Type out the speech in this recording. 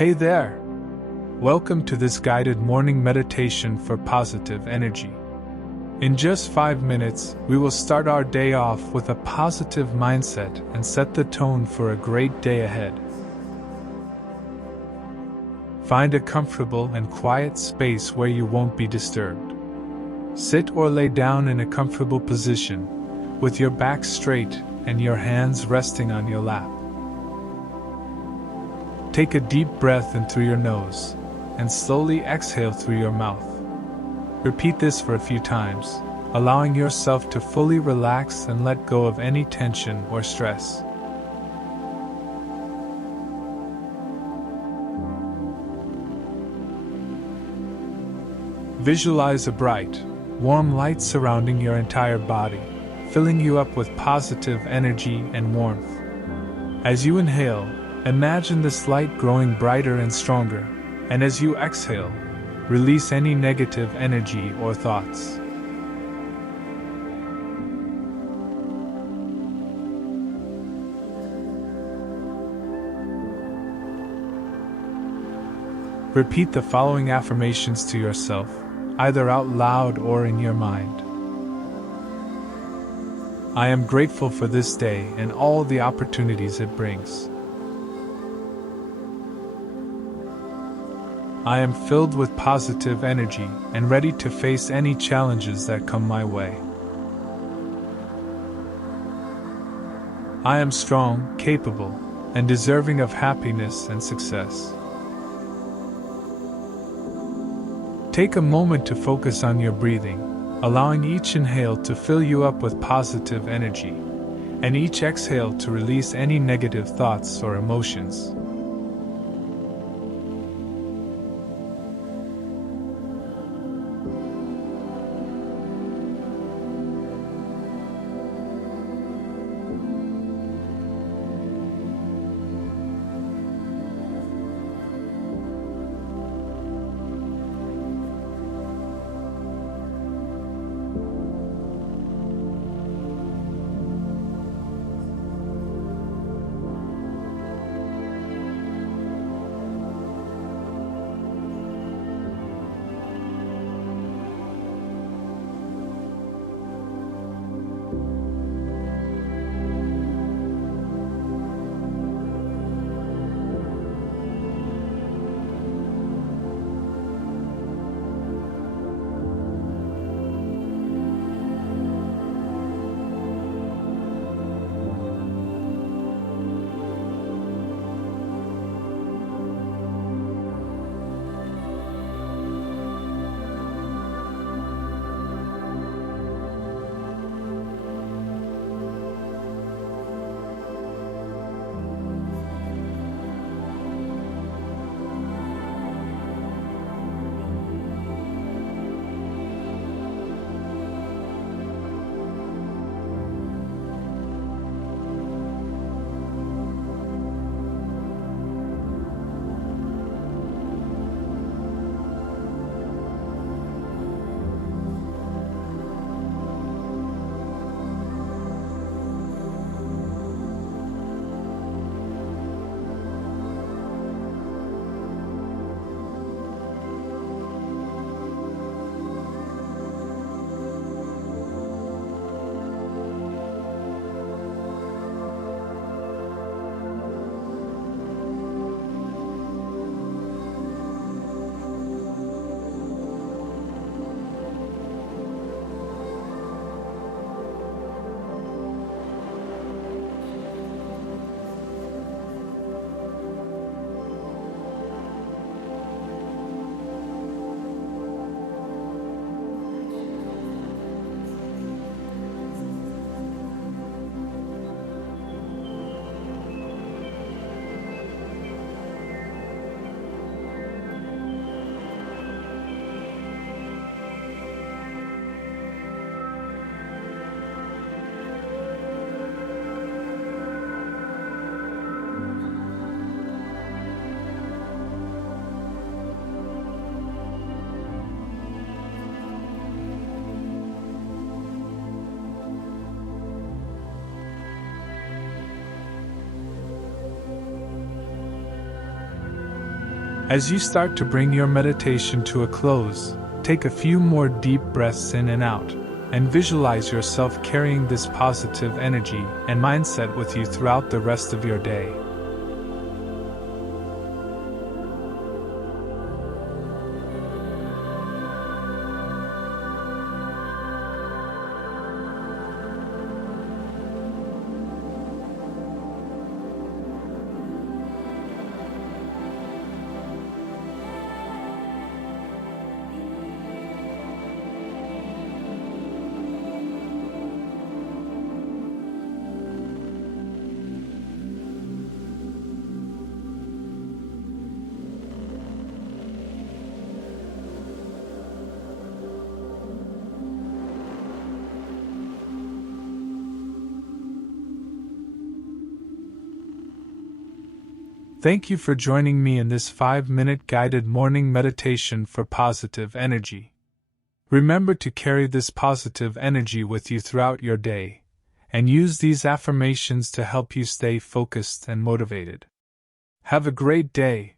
Hey there! Welcome to this guided morning meditation for positive energy. In just 5 minutes, we will start our day off with a positive mindset and set the tone for a great day ahead. Find a comfortable and quiet space where you won't be disturbed. Sit or lay down in a comfortable position, with your back straight and your hands resting on your lap. Take a deep breath in through your nose, and slowly exhale through your mouth. Repeat this for a few times, allowing yourself to fully relax and let go of any tension or stress. Visualize a bright, warm light surrounding your entire body, filling you up with positive energy and warmth. As you inhale, imagine this light growing brighter and stronger, and as you exhale, release any negative energy or thoughts. Repeat the following affirmations to yourself, either out loud or in your mind. I am grateful for this day and all the opportunities it brings. I am filled with positive energy and ready to face any challenges that come my way. I am strong, capable, and deserving of happiness and success. Take a moment to focus on your breathing, allowing each inhale to fill you up with positive energy, and each exhale to release any negative thoughts or emotions. As you start to bring your meditation to a close, take a few more deep breaths in and out, and visualize yourself carrying this positive energy and mindset with you throughout the rest of your day. Thank you for joining me in this 5-minute guided morning meditation for positive energy. Remember to carry this positive energy with you throughout your day, and use these affirmations to help you stay focused and motivated. Have a great day,